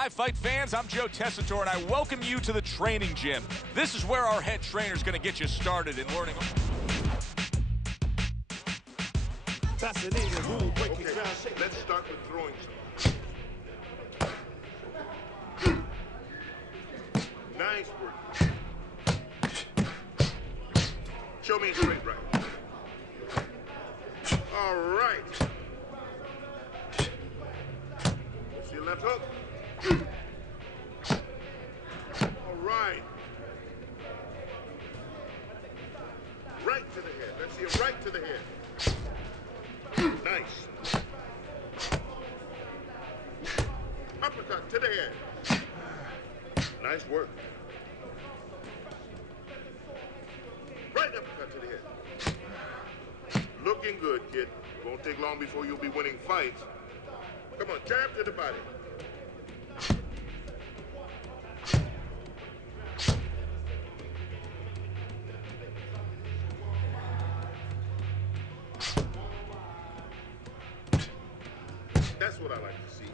Hi, fight fans. I'm Joe Tessitore, and I welcome you to the training gym. This is where our head trainer is going to get you started in learning. Fascinating rule breaking Okay, ground shaking. let's start with throwing some. Nice work. Show me a straight right. All right. See your left hook. All right. Right to the head. Let's see a right to the head. Nice. Uppercut to the head. Nice work. Right uppercut to the head. Looking good, kid. Won't take long before you'll be winning fights. Come on, jab to the body. That's what I like to see.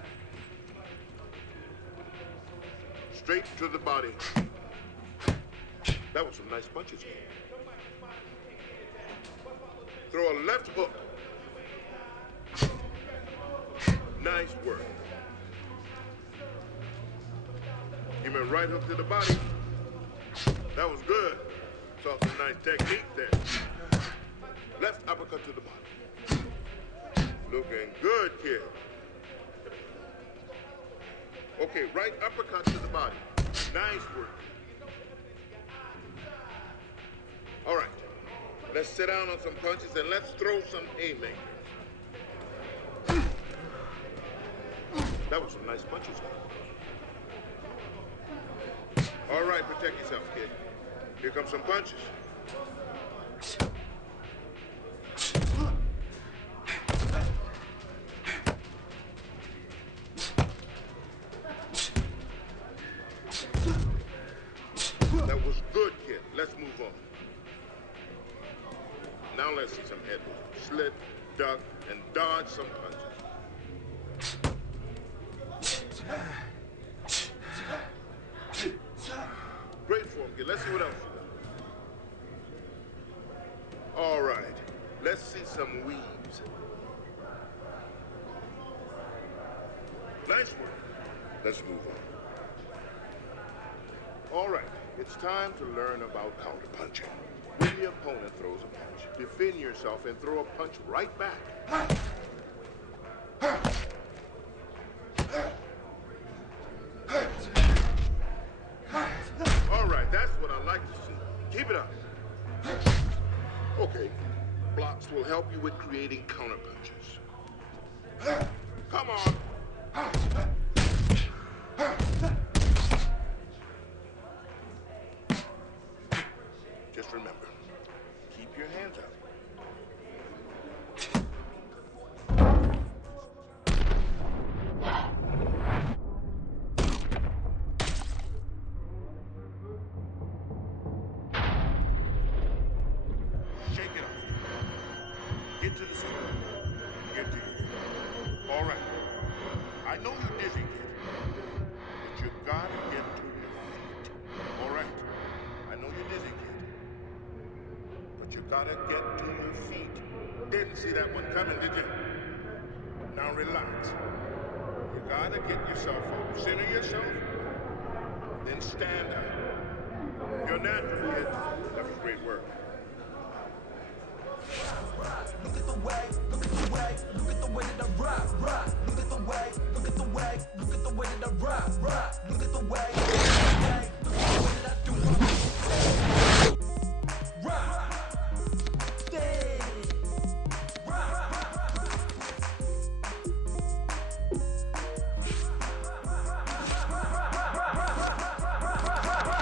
Straight to the body. That was some nice punches. Throw a left hook. Nice work. Give me a right hook to the body. That was good. Saw some nice technique there. Left uppercut to the body. Looking good, kid. Okay, right uppercut to the body. Nice work. All right. Let's sit down on some punches and let's throw some haymakers. That was some nice punches. All right, protect yourself, kid. Here come some punches. That was good, kid. Let's move on. Now let's see some head movement. Slit, duck, and dodge some punches. Great form, kid. Let's see what else you got. All right. Let's see some weaves. Nice work. Let's move on. All right, it's time to learn about counterpunching. When the opponent throws a punch, defend yourself and throw a punch right back. All right, that's what I like to see. Keep it up. Okay, blocks will help you with creating counterpunches. Come on. Just remember, keep your hands up. Shake it off. Get to the square. Get to you. All right. I know you're dizzy, kid, but you gotta get to your feet. All right. I know you're dizzy, kid, but you gotta get to your feet. Didn't see that one coming, did you? Now relax. You gotta get yourself up. Center yourself, then stand up. You're natural, kid. That was great work. Look at the way, look at the way, look at the way that I rock. Look at the way, look at the way, look at the way that I rock. Look at the way, look at the way that I do rock.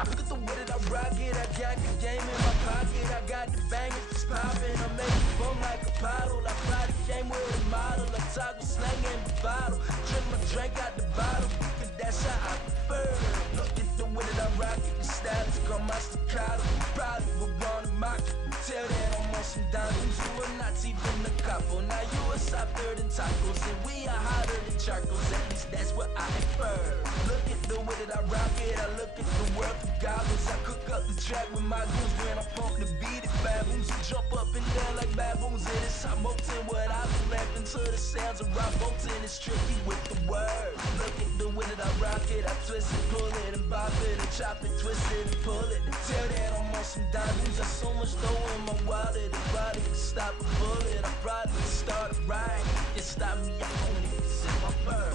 Look at the way that I rock it. I got the game in my pocket. I got the bangers that's popping. I make it boom like a bottle. I fly the game with a model. I toggle slang in the bottle. Drink my drink out the bottle. Cause that's how I prefer. Look at the way that I rock it. The style is called my staccato. Probably would want to mock it. Tell that I'm on some diamonds. You are not even a couple. Now you are softer than tacos. And we are hotter than charcoals. At least that's what I infer. Look at the way that I rock it. I look at the world through goggles. I cook up the track with my goons. When I pump the beat, it baboons. You jump up and down like baboons. And it's hot molten. What I've been rapping to the sounds of rock bolton. It's tricky with the words. Look at the way that I rock it. I twist it, pull it, and bop it, and chop it, twist it, and pull it. Tell that I'm on some diamonds. Got so much dough in my wallet. The body can stop a bullet. I probably start a riot. It stop me, I don't even see my bird.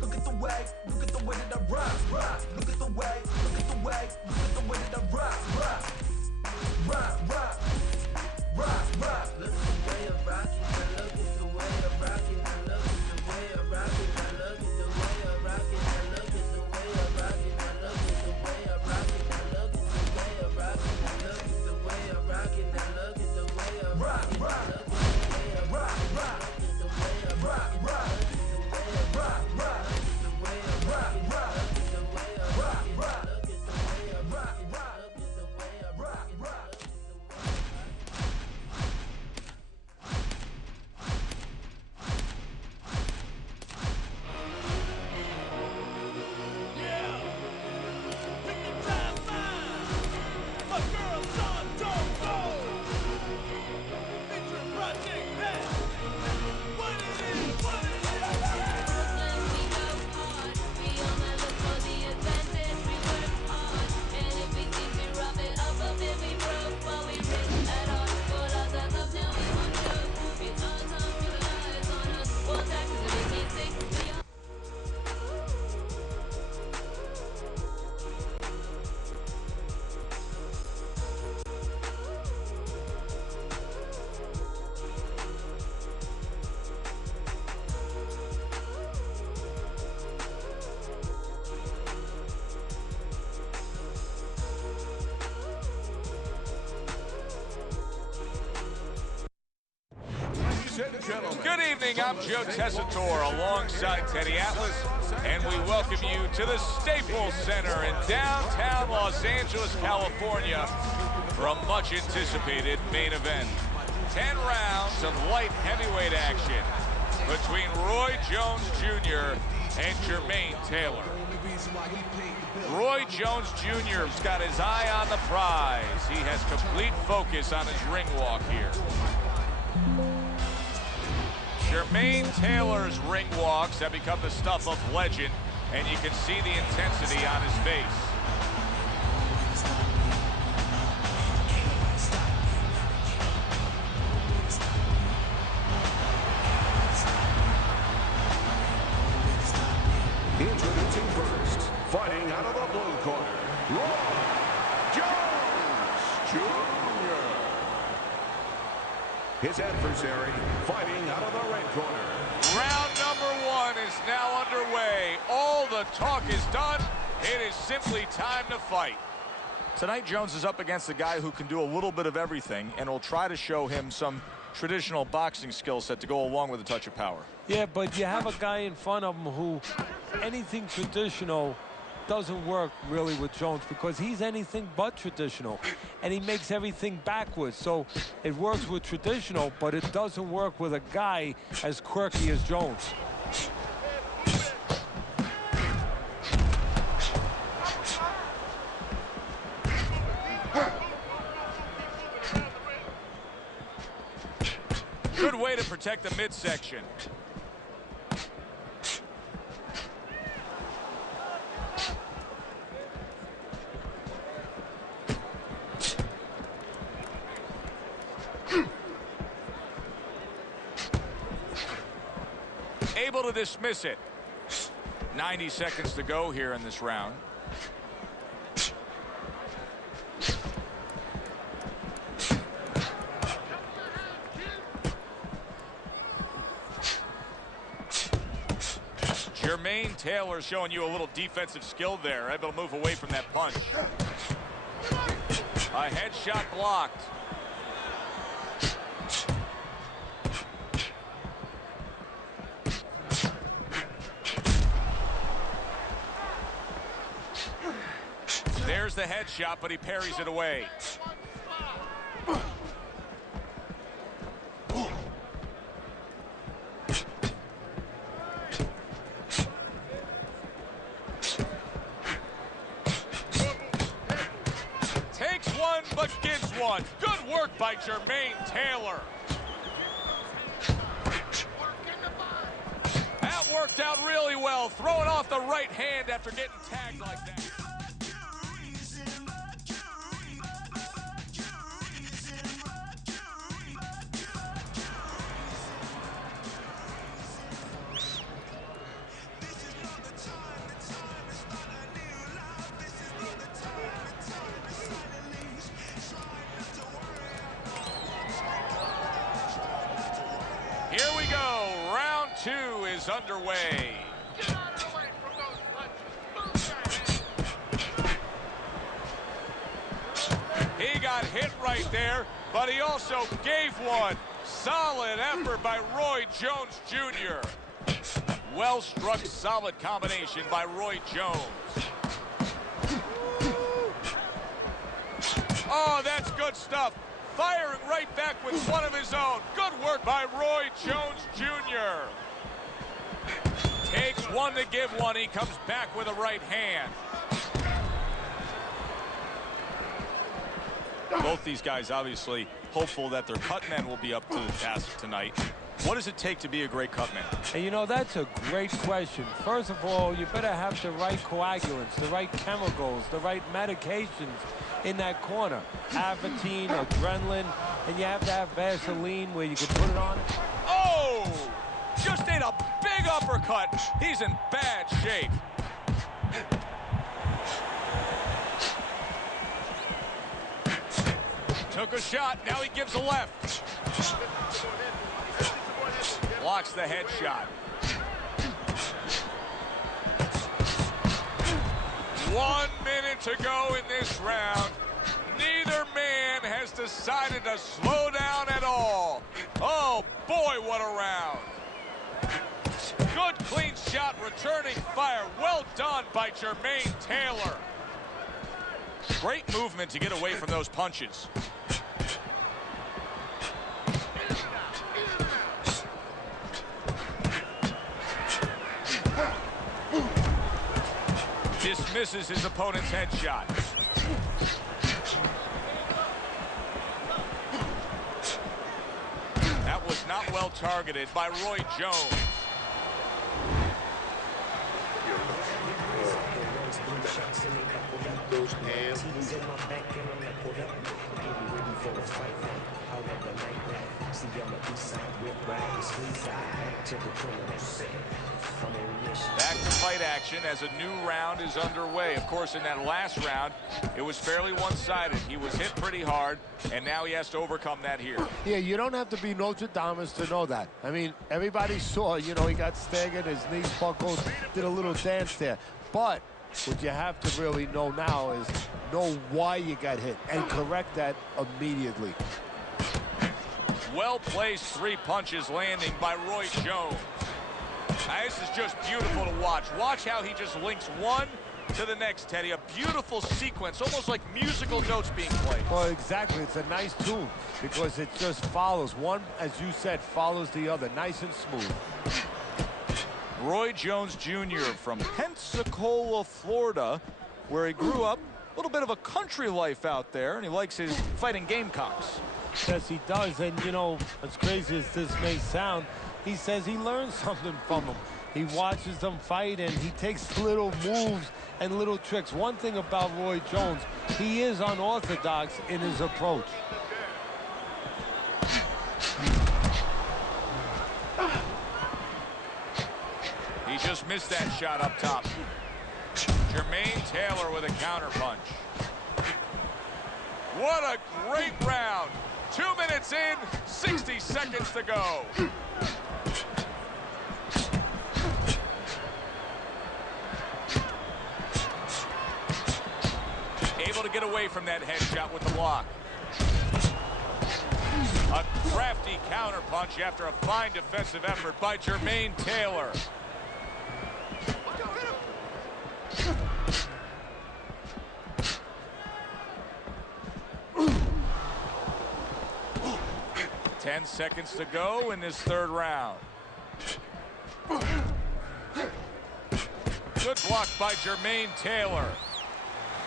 Look at the way, look at the way that I rock. Look at the way, look at the way, look at the way that I rock. Rock. Look at the way I rock it. Look at the way I rock it. Look at the way I rock it. Look at the way I rock it. Look at the way I rock it. Look at the way I rock it. Look at the way I rock it. Look at the way I rock it. Look at the way I rock it. Look at the way I rock it. Look at the way I rock it. Look at the way I rock it. Look at the way I rock it. Look at the way I rock it. Look at the way I rock it. Look at the way I rock it. Good evening, I'm Joe Tessitore alongside Teddy Atlas, and we welcome you to the Staples Center in downtown Los Angeles, California for a much anticipated main event. 10 rounds of light heavyweight action between Roy Jones Jr. and Jermaine Taylor. Roy Jones Jr. has got his eye on the prize. He has complete focus on his ring walk here. Jermaine Taylor's ring walks have become the stuff of legend, and you can see the intensity on his face. Fighting out of the blue corner, Roy Jones Jr. His adversary fighting out of the red corner. Round number 1 is now underway. All the talk is done. It is simply time to fight. Tonight, Jones is up against a guy who can do a little bit of everything and will try to show him some traditional boxing skill set to go along with a touch of power. Yeah, but you have a guy in front of him who anything traditional doesn't work really with Jones, because he's anything but traditional and he makes everything backwards. So it works with traditional, but it doesn't work with a guy as quirky as Jones. Good way to protect the midsection. Able to dismiss it. 90 seconds to go here in this round. Jermaine Taylor showing you a little defensive skill there, able to move away from that punch. A headshot blocked. There's the headshot, but he parries it away. Takes one, but gives one. Good work by Jermaine Taylor. That worked out really well, throwing off the right hand after getting tagged like that. Here we go. Round 2 is underway. He got hit right there, but he also gave one. Solid effort by Roy Jones Jr. Well-struck, solid combination by Roy Jones. Oh, that's good stuff. Firing right back with one of his own. Good work by Roy Jones Jr. Takes one to give one. He comes back with a right hand. Both these guys obviously hopeful that their cut men will be up to the task tonight. What does it take to be a great cut man? And you know, that's a great question. First of all, you better have the right coagulants, the right chemicals, the right medications in that corner. Avatine, adrenaline, and you have to have Vaseline where you can put it on. Oh! Just ate a big uppercut. He's in bad shape. Took a shot, now he gives a left. Blocks the headshot. 1 minute to go in this round. Neither man has decided to slow down at all. Oh boy, what a round. Good clean shot, returning fire. Well done by Jermaine Taylor. Great movement to get away from those punches. Dismisses his opponent's headshot. That was not well targeted by Roy Jones. Keep those hands moving. Back to fight action as a new round is underway. Of course, in that last round, it was fairly one-sided. He was hit pretty hard, and now he has to overcome that here. Yeah, you don't have to be Nostradamus to know that. I mean, everybody saw, you know, he got staggered, his knees buckled, did a little dance there. But what you have to really know now is know why you got hit and correct that immediately. Well-placed three punches landing by Roy Jones. This is just beautiful to watch. Watch how he just links one to the next, Teddy. A beautiful sequence, almost like musical notes being played. Well, exactly. It's a nice tune because it just follows. One, as you said, follows the other. Nice and smooth. Roy Jones Jr. from Pensacola, Florida, where he grew up. A little bit of a country life out there, and he likes his fighting Gamecocks. Yes, he does. And, you know, as crazy as this may sound, he says he learns something from them. He watches them fight, and he takes little moves and little tricks. One thing about Roy Jones, he is unorthodox in his approach. He just missed that shot up top. Jermaine Taylor with a counterpunch. What a great round. 2 minutes in, 60 seconds to go. Able to get away from that headshot with the block. A crafty counterpunch after a fine defensive effort by Jermaine Taylor. Ten seconds to go in this third round. Good block by Jermaine Taylor.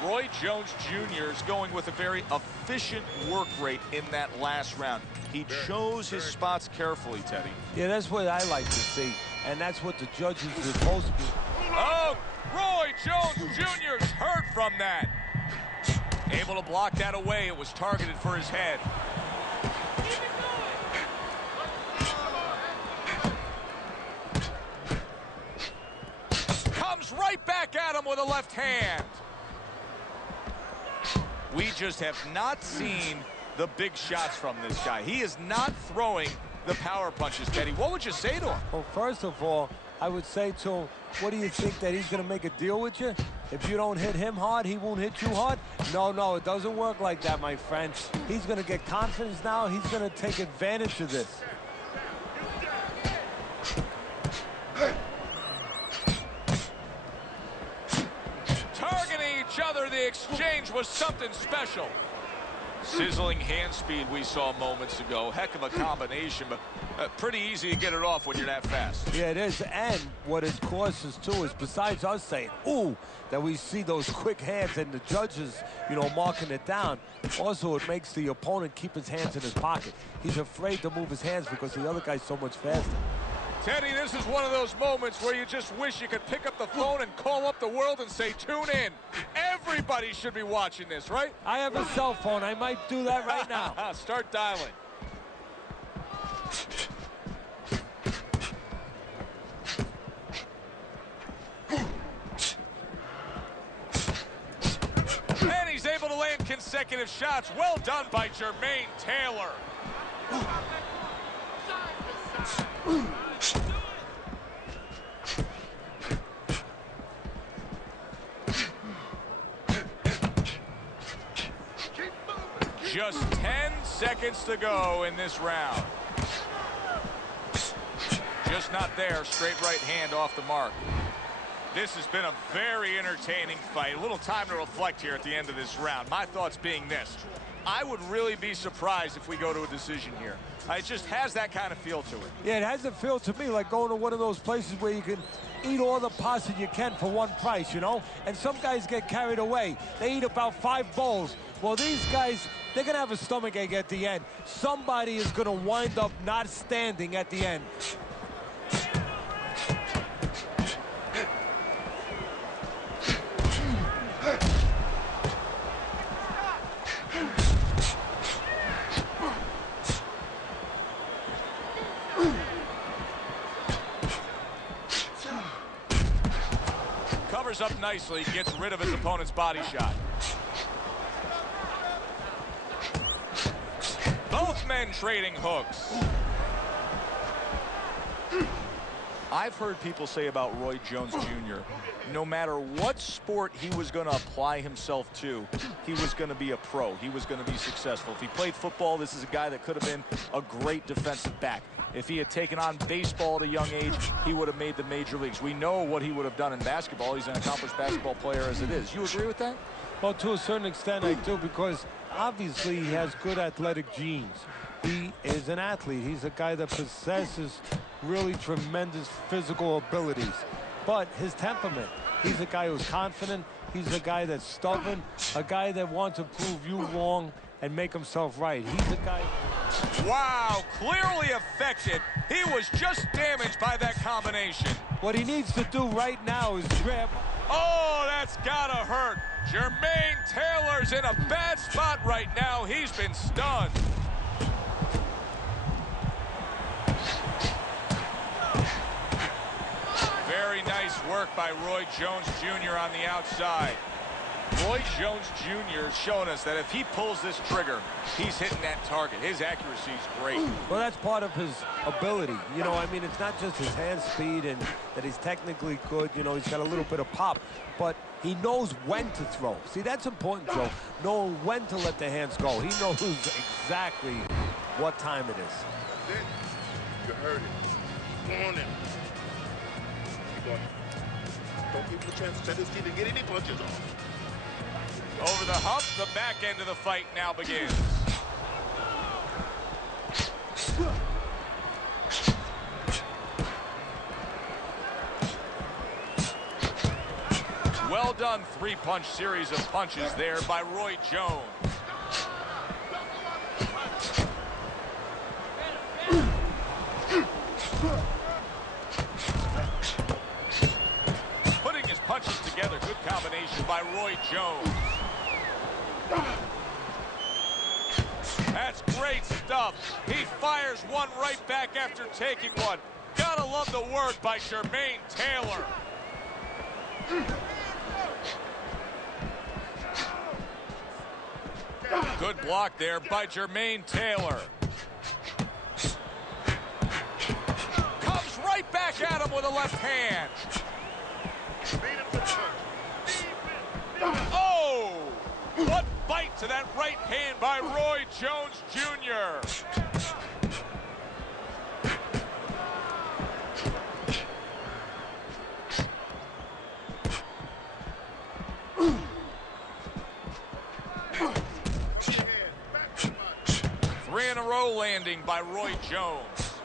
Roy Jones Jr. is going with a very efficient work rate in that last round. He chose his spots carefully, Teddy. Yeah, that's what I like to see, and that's what the judges are supposed to be. Oh, Roy Jones Jr. is hurt from that. Able to block that away. It was targeted for his head. Comes right back at him with a left hand. We just have not seen the big shots from this guy. He is not throwing the power punches, Teddy. What would you say to him? Well, first of all, I would say to him, what do you think, that he's going to make a deal with you? If you don't hit him hard, he won't hit you hard? No, it doesn't work like that, my friend. He's going to get confidence now. He's going to take advantage of this. Targeting each other, the exchange was something special. Sizzling hand speed we saw moments ago. Heck of a combination, but pretty easy to get it off when you're that fast. Yeah, it is. And what it causes, too, is besides us saying, ooh, that we see those quick hands and the judges, you know, marking it down, also it makes the opponent keep his hands in his pocket. He's afraid to move his hands because the other guy's so much faster. Teddy, this is one of those moments where you just wish you could pick up the phone and call up the world and say, tune in. Everybody should be watching this, right? I have a cell phone. I might do that right now. Start dialing. And he's able to land consecutive shots. Well done by Jermaine Taylor. Just 10 seconds to go in this round. Just not there. Straight right hand off the mark. This has been a very entertaining fight. A little time to reflect here at the end of this round. My thoughts being this. I would really be surprised if we go to a decision here. It just has that kind of feel to it. Yeah, it has a feel to me like going to one of those places where you can eat all the pasta you can for one price, you know? And some guys get carried away. They eat about 5 bowls. Well, these guys, they're going to have a stomachache at the end. Somebody is going to wind up not standing at the end. Covers up nicely, gets rid of his opponent's body shot. Both men trading hooks. I've heard people say about Roy Jones Jr., no matter what sport he was going to apply himself to, he was going to be a pro. He was going to be successful. If he played football, this is a guy that could have been a great defensive back. If he had taken on baseball at a young age, he would have made the major leagues. We know what he would have done in basketball. He's an accomplished basketball player as it is. You agree with that? Well, to a certain extent, I do, because obviously he has good athletic genes. He is an athlete. He's a guy that possesses really tremendous physical abilities. But his temperament, he's a guy who's confident. He's a guy that's stubborn, a guy that wants to prove you wrong and make himself right. He's a guy... Wow, clearly affected. He was just damaged by that combination. What he needs to do right now is grab... Oh, that's gotta hurt. Jermaine Taylor's in a bad spot right now. He's been stunned. Very nice work by Roy Jones Jr. on the outside. Roy Jones Jr. is showing us that if he pulls this trigger, he's hitting that target. His accuracy is great. Well, that's part of his ability. You know, I mean, it's not just his hand speed and that he's technically good. You know, he's got a little bit of pop, but he knows when to throw. See, that's important, Joe. Knowing when to let the hands go. He knows exactly what time it is. That's it. You heard it. Come on in. Keep on. Don't give him a chance to set his teeth and get any punches off. Over the hump, the back end of the fight now begins. Well done, three-punch series of punches there by Roy Jones. Putting his punches together, good combination by Roy Jones. That's great stuff. He fires one right back after taking one. Gotta love the work by Jermaine Taylor. Good block there by Jermaine Taylor. Comes right back at him with a left hand. Oh! What bite to that right hand by Roy Jones Jr. Three in a row landing by Roy Jones.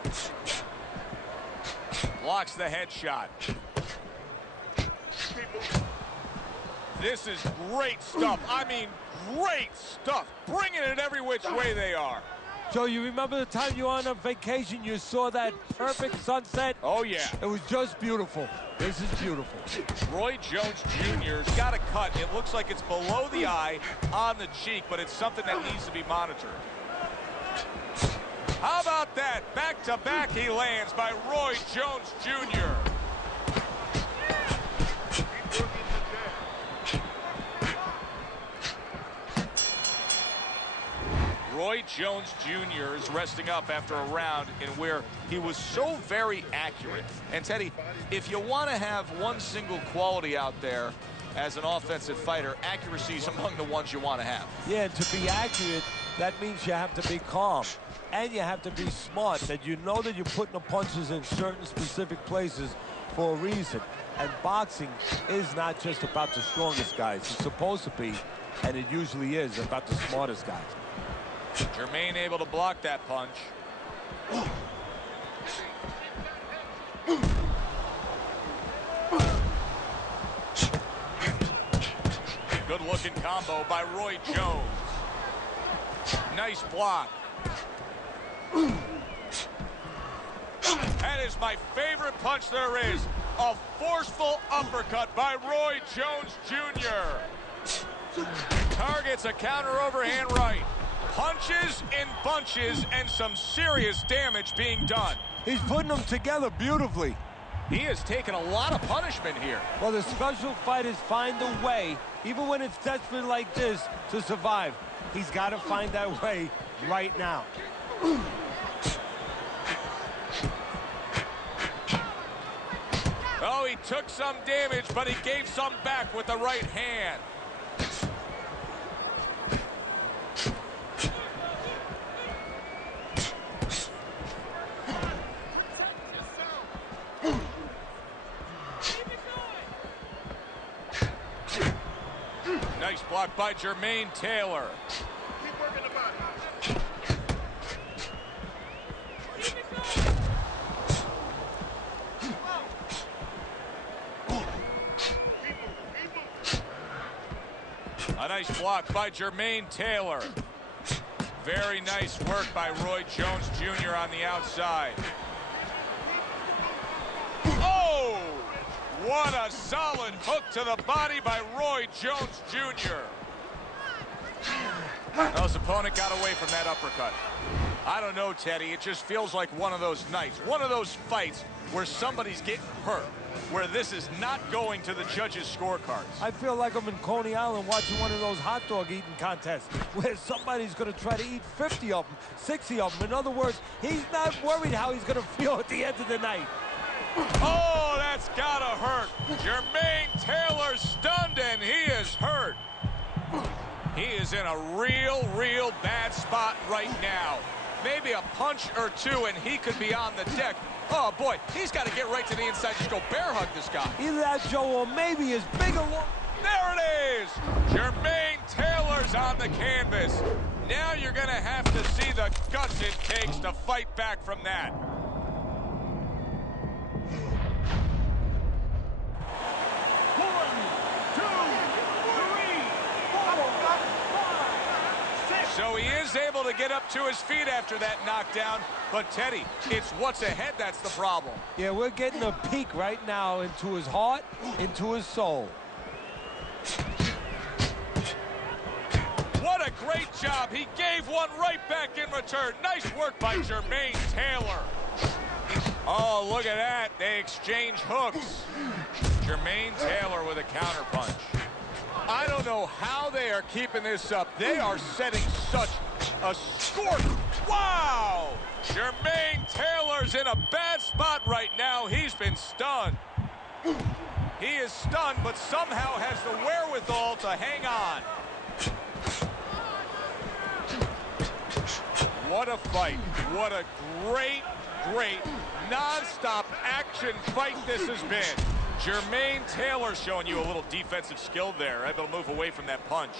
Blocks the headshot. This is great stuff. I mean, great stuff. Bringing it every which way they are. Joe, you remember the time you were on a vacation, you saw that perfect sunset? Oh, yeah. It was just beautiful. This is beautiful. Roy Jones Jr.'s got a cut. It looks like it's below the eye on the cheek, but it's something that needs to be monitored. How about that? Back-to-back he lands by Roy Jones Jr. Roy Jones Jr. is resting up after a round in where he was so very accurate. And Teddy, if you want to have one single quality out there as an offensive fighter, accuracy is among the ones you want to have. Yeah, and to be accurate, that means you have to be calm. And you have to be smart, that you know that you're putting the punches in certain specific places for a reason. And boxing is not just about the strongest guys. It's supposed to be, and it usually is, about the smartest guys. Jermaine able to block that punch. Good looking combo by Roy Jones. Nice block. That is my favorite punch there is. A forceful uppercut by Roy Jones Jr. Targets a counter overhand right. Punches in bunches and some serious damage being done. He's putting them together beautifully. He has taken a lot of punishment here. Well, the special fighters find a way, even when it's desperate like this, to survive. He's got to find that way right now. Oh, he took some damage, but he gave some back with the right hand. Nice block by Jermaine Taylor. Keep working the body. A nice block by Jermaine Taylor. Very nice work by Roy Jones Jr. on the outside. Oh! What a solid hook to the body by Roy Jones Jr. Oh, his opponent got away from that uppercut. I don't know, Teddy. It just feels like one of those nights, one of those fights where somebody's getting hurt, where this is not going to the judges' scorecards. I feel like I'm in Coney Island watching one of those hot dog eating contests where somebody's going to try to eat 50 of them, 60 of them. In other words, he's not worried how he's going to feel at the end of the night. Oh, that's gotta hurt. Jermaine Taylor stunned, and he is hurt. He is in a real bad spot right now. Maybe a punch or two, and he could be on the deck. Oh, boy, he's got to get right to the inside. Just go bear hug this guy. Either that, Joe, or maybe his bigger one. There it is. Jermaine Taylor's on the canvas. Now you're going to have to see the guts it takes to fight back from that. So he is able to get up to his feet after that knockdown. But, Teddy, it's what's ahead that's the problem. Yeah, we're getting a peek right now into his heart, into his soul. What a great job. He gave one right back in return. Nice work by Jermaine Taylor. Oh, look at that. They exchange hooks. Jermaine Taylor with a counterpunch. I don't know how they are keeping this up. They are setting such a score. Wow! Jermaine Taylor's in a bad spot right now. He's been stunned. He is stunned, but somehow has the wherewithal to hang on. What a fight. What a great non-stop action fight this has been. Jermaine Taylor showing you a little defensive skill there, able to move away from that punch.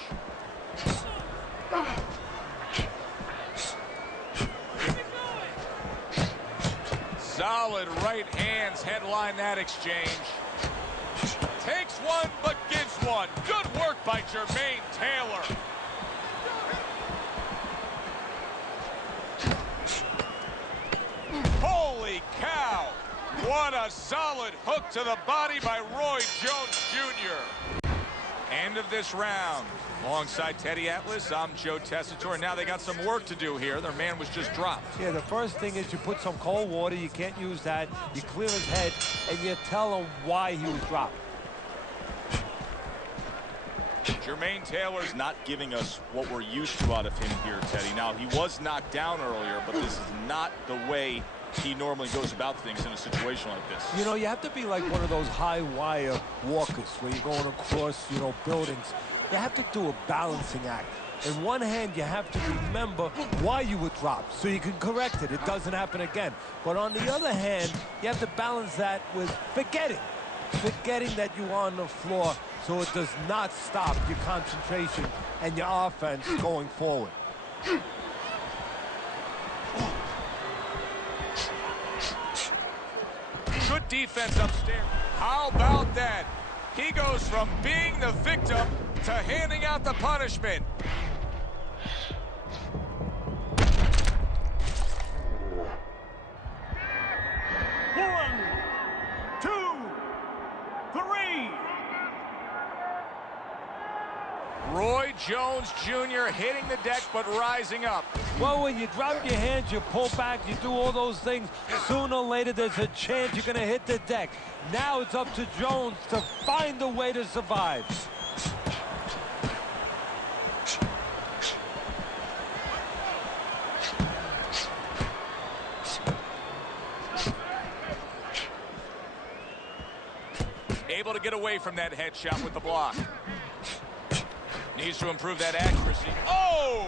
Solid right hands headline that exchange. Takes one, but gives one. Good work by Jermaine Taylor. Holy cow! What a solid hook to the body by Roy Jones Jr. End of this round. Alongside Teddy Atlas, I'm Joe Tessitore. Now they got some work to do here. Their man was just dropped. Yeah, the first thing is you put some cold water. You can't use that. You clear his head, and you tell him why he was dropped. Jermaine Taylor's not giving us what we're used to out of him here, Teddy. Now, he was knocked down earlier, but this is not the way he normally goes about things in a situation like this. You know, you have to be like one of those high-wire walkers where you're going across, you know, buildings. You have to do a balancing act. In one hand, you have to remember why you were dropped so you can correct it. It doesn't happen again. But on the other hand, you have to balance that with forgetting that you're on the floor so it does not stop your concentration and your offense going forward. Good defense upstairs. How about that? He goes from being the victim to handing out the punishment. One, two, three. Roy Jones Jr. hitting the deck but rising up. Well, when you drop your hands, you pull back, you do all those things, sooner or later there's a chance you're going to hit the deck. Now it's up to Jones to find a way to survive. Able to get away from that headshot with the block. Needs to improve that accuracy. Oh!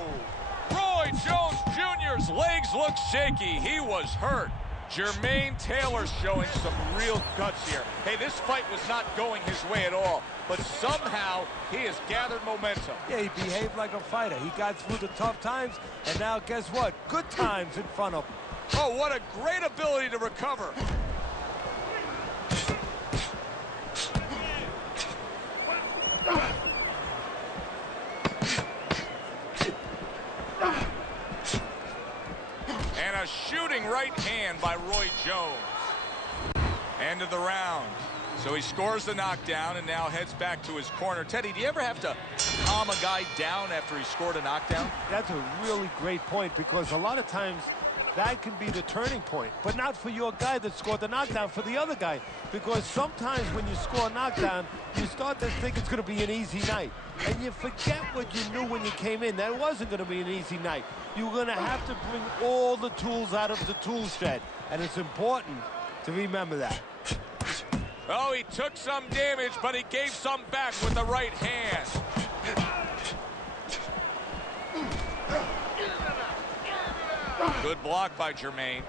Roy Jones Jr.'s legs look shaky. He was hurt. Jermaine Taylor showing some real guts here. Hey, this fight was not going his way at all, but somehow he has gathered momentum. Yeah, he behaved like a fighter. He got through the tough times, and now guess what? Good times in front of him. Oh, what a great ability to recover. And a shooting right hand by Roy Jones. End of the round. So he scores the knockdown and now heads back to his corner. Teddy, do you ever have to calm a guy down after he scored a knockdown? That's a really great point, because a lot of times that can be the turning point, but not for your guy that scored the knockdown, for the other guy. Because sometimes when you score a knockdown, you start to think it's going to be an easy night. And you forget what you knew when you came in. That wasn't going to be an easy night. You were going to have to bring all the tools out of the tool shed. And it's important to remember that. Oh, he took some damage, but he gave some back with the right hand. Good block by Jermaine.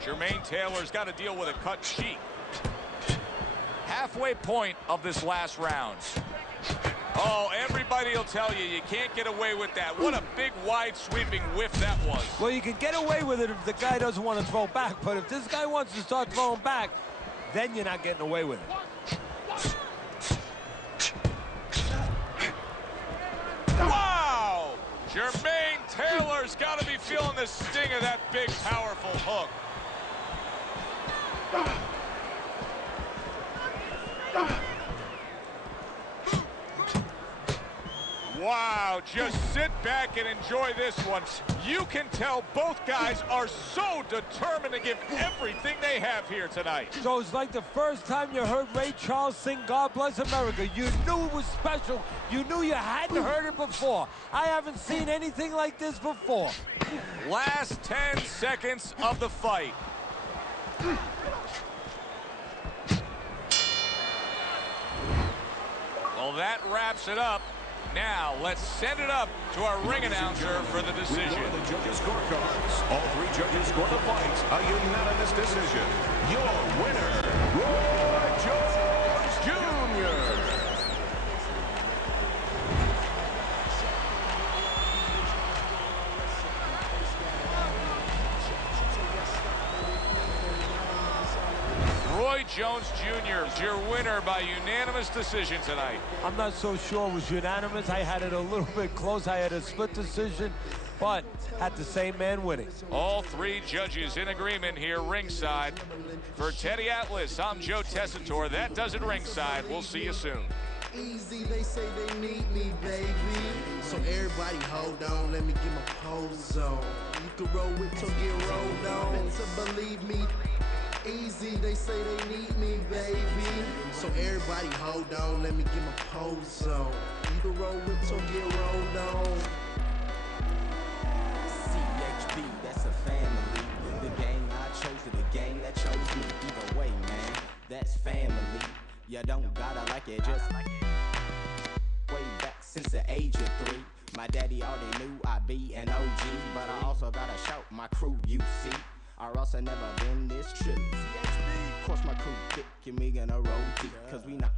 Jermaine Taylor's got to deal with a cut cheek. Halfway point of this last round. Oh, everybody will tell you, you can't get away with that. What a big, wide, sweeping whiff that was. Well, you can get away with it if the guy doesn't want to throw back, but if this guy wants to start throwing back, then you're not getting away with it. Wow! Jermaine Taylor's got to be feeling the sting of that big, powerful hook. Wow, just sit back and enjoy this one. You can tell both guys are so determined to give everything they have here tonight. So it's like the first time you heard Ray Charles sing God Bless America. You knew it was special. You knew you hadn't heard it before. I haven't seen anything like this before. Last 10 seconds of the fight. Well, that wraps it up. Now, let's send it up to our ring announcer for the decision. We go to the judges' scorecards. All three judges score the fight. A unanimous decision. Your winner, Roy Jones Jr. Roy Jones Jr. is your winner by unanimous decision tonight. I'm not so sure it was unanimous. I had it a little bit close. I had a split decision, but had the same man winning. All three judges in agreement here ringside. For Teddy Atlas, I'm Joe Tessitore. That does it ringside. We'll see you soon. Easy, they say they need me, baby. So everybody hold on, let me get my pose on. You can roll with till get rolled on. Better believe me. Easy, they say they need me, baby. So everybody hold on, let me get my pose on. You can roll with till get rolled on. CHB, that's a family. The gang I chose to the gang that chose me. Either way, man, that's family. You don't gotta like it, just way back since the age of 3. My daddy already knew I'd be an OG, but I also gotta shout my crew, you see. Or else I never been this true. Of course my crew thick and we gonna roll deep, cause we not